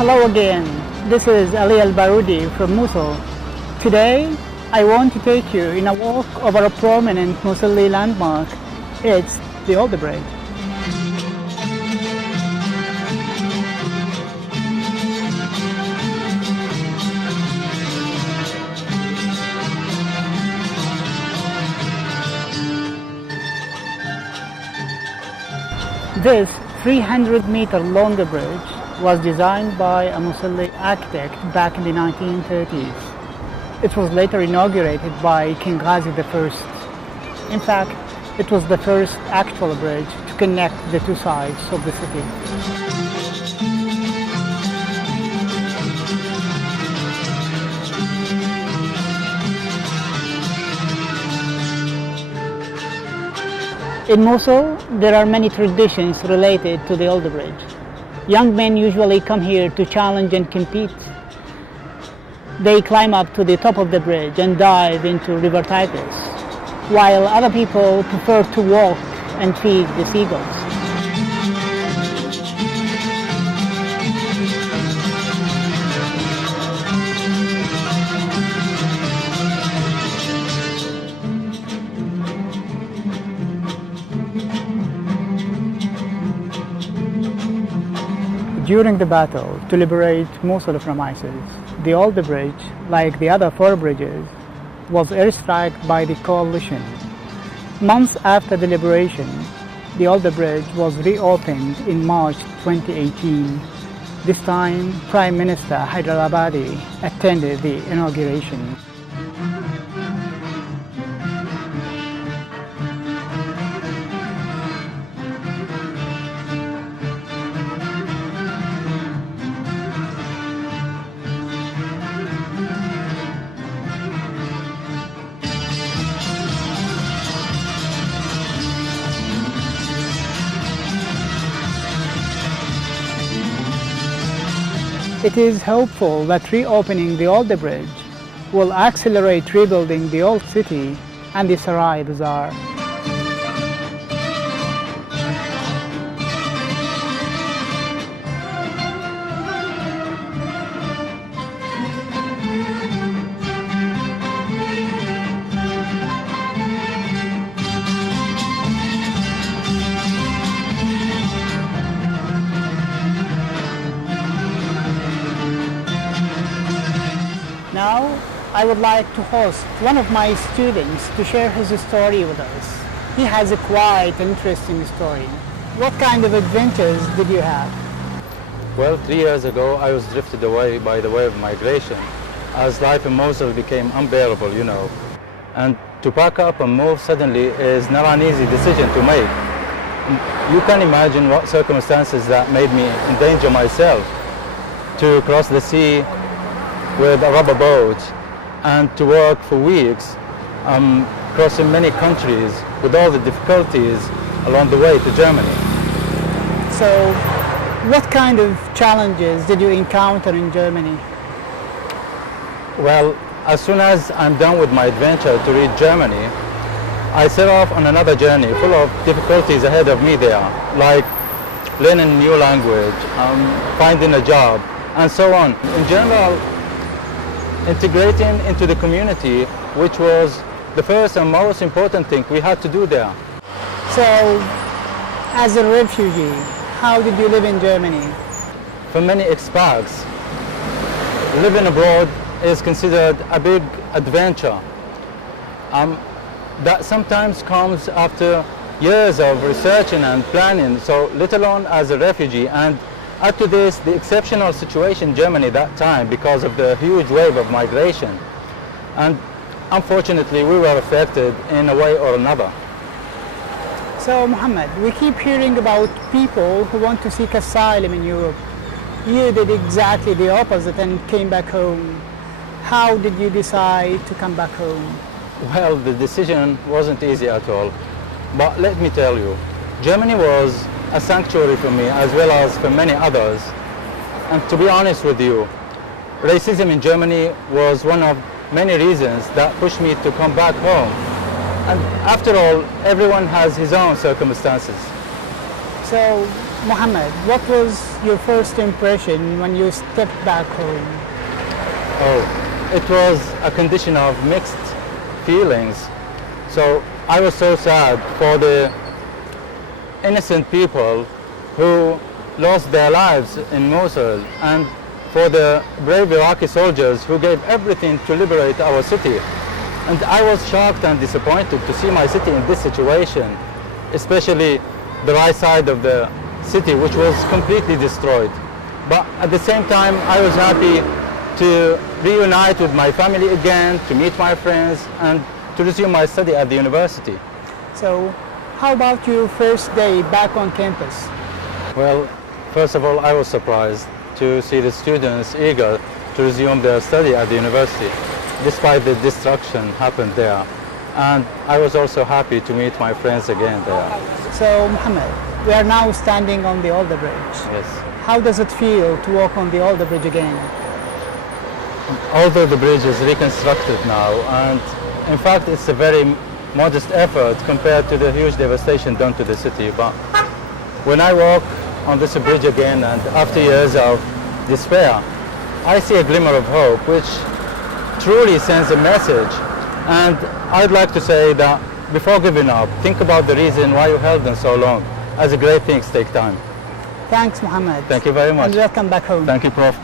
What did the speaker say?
Hello again, this is Ali Al-Baroudi from Mosul. Today, I want to take you in a walk over a prominent Musili landmark. It's the Old Bridge. This 300-meter long bridge was designed by a Musili architect back in the 1930s. It was later inaugurated by King Ghazi I. In fact, it was the first actual bridge to connect the two sides of the city. In Mosul, there are many traditions related to the Old Bridge. Young men usually come here to challenge and compete. They climb up to the top of the bridge and dive into River Tigris, while other people prefer to walk and feed the seagulls. During the battle to liberate Mosul from ISIS, the Old Bridge, like the other four bridges, was airstruck by the coalition. Months after the liberation, the Old Bridge was reopened in March 2018. This time, Prime Minister Haider Abadi attended the inauguration. It is hopeful that reopening the Old Bridge will accelerate rebuilding the old city and the Sarai Bazaar. Now, I would like to host one of my students to share his story with us. He has a quite interesting story. What kind of adventures did you have? Well, 3 years ago, I was drifted away by the wave of migration as life in Mosul became unbearable, you know. And to pack up and move suddenly is not an easy decision to make. You can imagine what circumstances that made me endanger myself to cross the sea with a rubber boat and to work for weeks, crossing many countries with all the difficulties along the way to Germany. So, what kind of challenges did you encounter in Germany? Well, as soon as I'm done with my adventure to reach Germany, I set off on another journey full of difficulties ahead of me there, like learning a new language, finding a job, and so on. In general, integrating into the community, which was the first and most important thing we had to do there. So, as a refugee, how did you live in Germany? For many expats, living abroad is considered a big adventure. That sometimes comes after years of researching and planning, so let alone as a refugee. And add to this the exceptional situation in Germany that time because of the huge wave of migration. And unfortunately, we were affected in a way or another. So, Muhammad, we keep hearing about people who want to seek asylum in Europe. You did exactly the opposite and came back home. How did you decide to come back home? Well, the decision wasn't easy at all. But let me tell you, Germany was a sanctuary for me as well as for many others. And to be honest with you, racism in Germany was one of many reasons that pushed me to come back home. And after all, everyone has his own circumstances. So, Mohammed, what was your first impression when you stepped back home? Oh, it was a condition of mixed feelings. So I was so sad for the innocent people who lost their lives in Mosul, and for the brave Iraqi soldiers who gave everything to liberate our city. And I was shocked and disappointed to see my city in this situation, especially the right side of the city, which was completely destroyed. But at the same time, I was happy to reunite with my family again, to meet my friends, and to resume my study at the university. So, how about your first day back on campus? Well, first of all, I was surprised to see the students eager to resume their study at the university, despite the destruction happened there. And I was also happy to meet my friends again there. So, Mohammed, we are now standing on the Alder Bridge. Yes. How does it feel to walk on the Alder Bridge again? Although the bridge is reconstructed now, and in fact it's a very modest effort compared to the huge devastation done to the city, but when I walk on this bridge again, and after years of despair, I see a glimmer of hope which truly sends a message. And I'd like to say that before giving up, think about the reason why you held them so long, as great things take time. Thanks, Mohammed. Thank you very much. And welcome back home. Thank you, Prof.